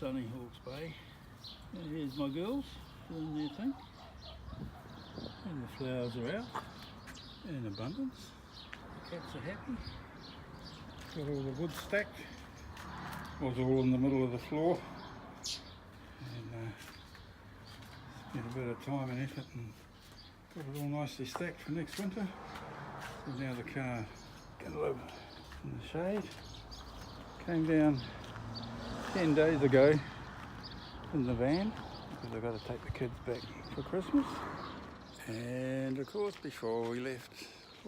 sunny Hawke's Bay. And here's my girls doing their thing. And the flowers are out in abundance. The cats are happy. Got all the wood stacked. Was all in the middle of the floor. And spent a bit of time and effort and got it all nicely stacked for next winter. So now the car can live in the shade. Came down 10 days ago in the van because I've got to take the kids back for Christmas. And of course before we left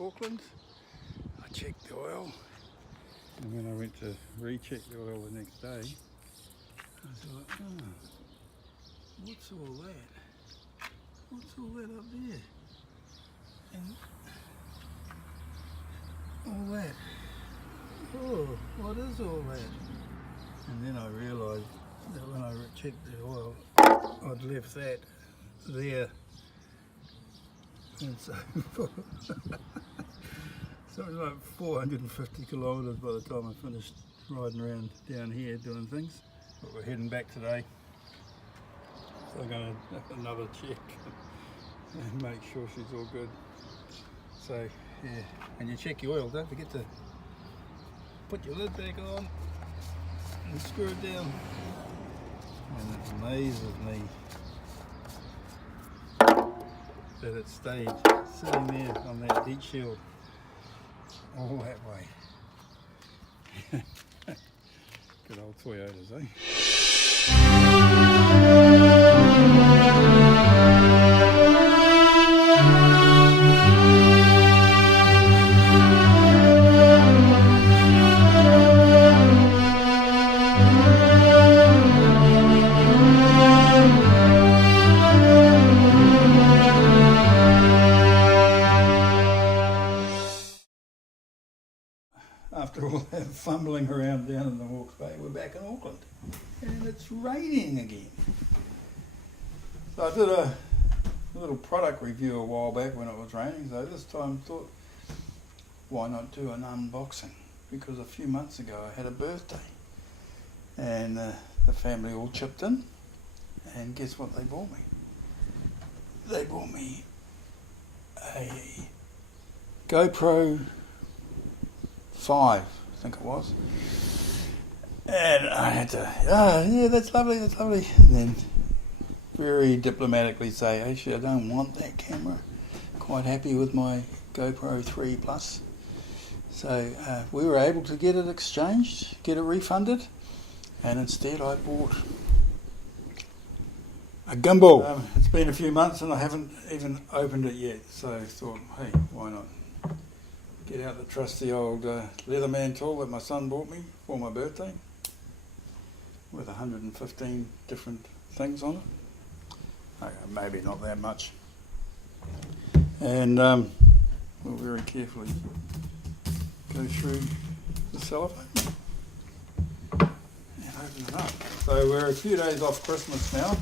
Auckland I checked the oil, and when I went to recheck the oil the next day I thought, oh, what's all that? What's all that up there? And all that. Oh, what is all that? And then I realised that when I checked the oil, I'd left that there. And so, so it was like 450 kilometres by the time I finished riding around down here doing things. But we're heading back today. So I'm going to have another check and make sure she's all good. So yeah, and you check your oil, don't forget to put your lid back on and screw it down. And it amazes me that it stayed sitting there on that heat shield all that way. Good old Toyotas, eh? After all that fumbling around down in the Hawke's Bay, we're back in Auckland and it's raining again. So I did a little product review a while back when it was raining, so this time I thought, why not do an unboxing? Because a few months ago I had a birthday and the family all chipped in, and guess what they bought me? They bought me a GoPro 5, I think it was, and I had to, yeah, that's lovely, and then very diplomatically say, actually I don't want that camera, quite happy with my GoPro 3 Plus. So we were able to get it exchanged, get it refunded, and instead I bought a gimbal. It's been a few months and I haven't even opened it yet, so I thought, hey, why not? Get out the trusty old Leatherman tool that my son bought me for my birthday with 115 different things on it. Okay, maybe not that much. And we'll very carefully go through the cellophane and open it up. So we're a few days off Christmas now.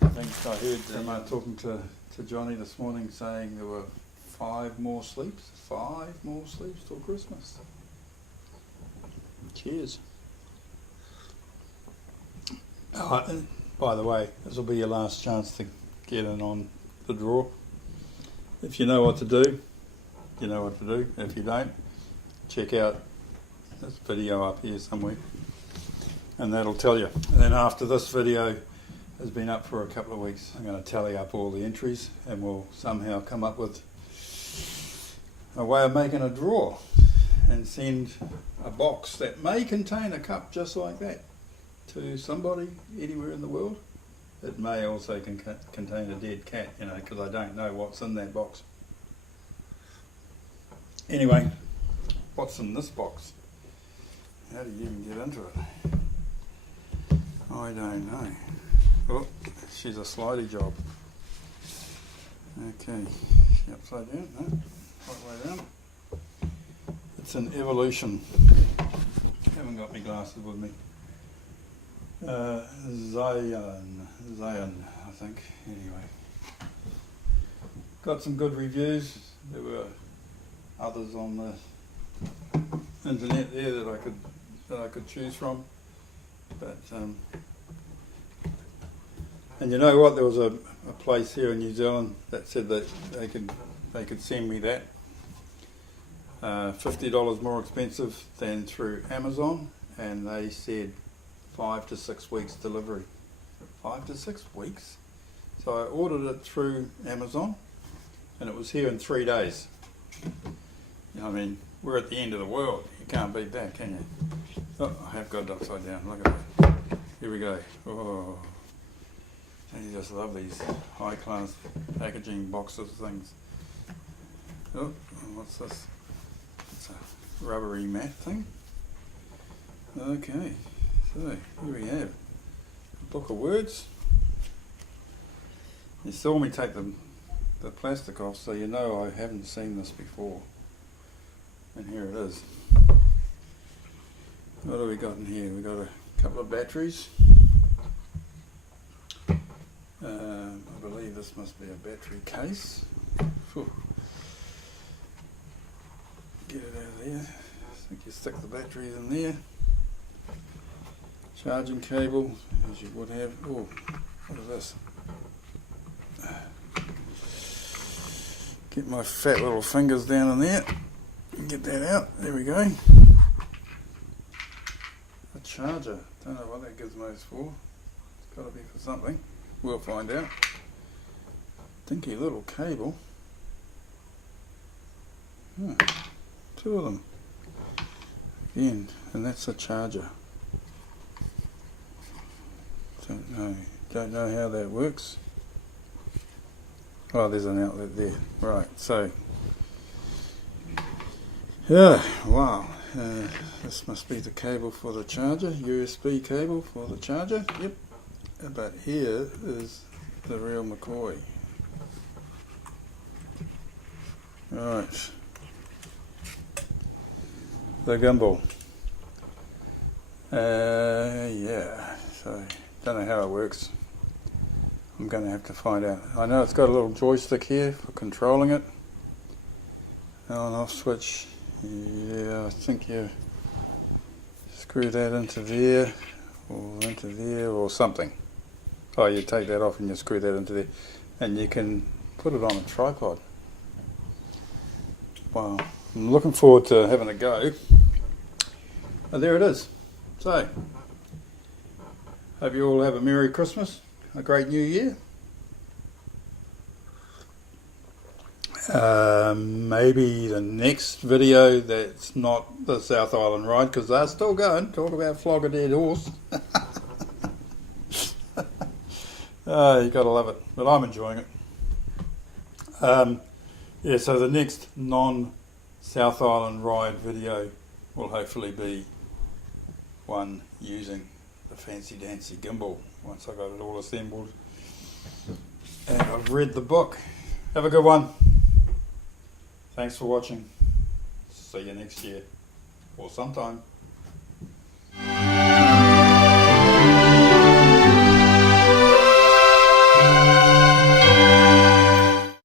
I think I heard someone talking to Johnny this morning saying there were 5 more sleeps till Christmas. Cheers. Oh, and by the way, this will be your last chance to get in on the draw. If you know what to do, you know what to do. If you don't, check out this video up here somewhere and that'll tell you. And then after this video has been up for a couple of weeks, I'm going to tally up all the entries and we'll somehow come up with a way of making a draw and send a box that may contain a cup just like that to somebody anywhere in the world. It may also contain a dead cat, you know, because I don't know what's in that box. Anyway, what's in this box? How do you even get into it? I don't know. Oh, she's a slidey job. Okay, she upside down? No, right way down. It's an Evolution. Haven't got my glasses with me. Zhiyun, I think. Anyway, got some good reviews. There were others on the internet there that I could choose from, But and you know what? There was a place here in New Zealand that said that they could send me that $50 more expensive than through Amazon, and they said 5 to 6 weeks delivery. 5 to 6 weeks. So I ordered it through Amazon, and it was here in 3 days. You know, I mean, we're at the end of the world. You can't beat that, can you? Oh, I have got it upside down. Look at that. Here we go. Oh, and you just love these high-class packaging boxes things. Oh, what's this? It's a rubbery mat thing. Okay, so here we have a book of words. You saw me take the plastic off, so you know I haven't seen this before. And here it is. What do we got in here? We got a couple of batteries. I believe this must be a battery case. Whew. Get it out of there. I think you stick the batteries in there. Charging cable, as you would have. Oh, what is this? Get my fat little fingers down in there. Get that out. There we go. A charger. Don't know what that gizmo's for. It's got to be for something. We'll find out. Dinky little cable. Two of them. Again, and that's a charger. Don't know how that works. Oh, there's an outlet there. Right, so. Yeah, wow. This must be the cable for the charger, USB cable for the charger. Yep. But here is the real McCoy. Right. The Gimbal. Yeah, so don't know how it works. I'm going to have to find out. I know it's got a little joystick here for controlling it. On off switch. Yeah, I think you screw that into there or something. Oh, you take that off and you screw that into there, and you can put it on a tripod. Wow, I'm looking forward to having a go. Oh, there it is. So, hope you all have a Merry Christmas, a great New Year. Maybe the next video that's not the South Island ride, because they're still going. Talk about flog a dead horse. You gotta love it, but I'm enjoying it. Yeah, so the next non-South Island ride video will hopefully be one using the fancy dancy gimbal once I got it all assembled and I've read the book. Have a good one. Thanks for watching. See you next year or sometime.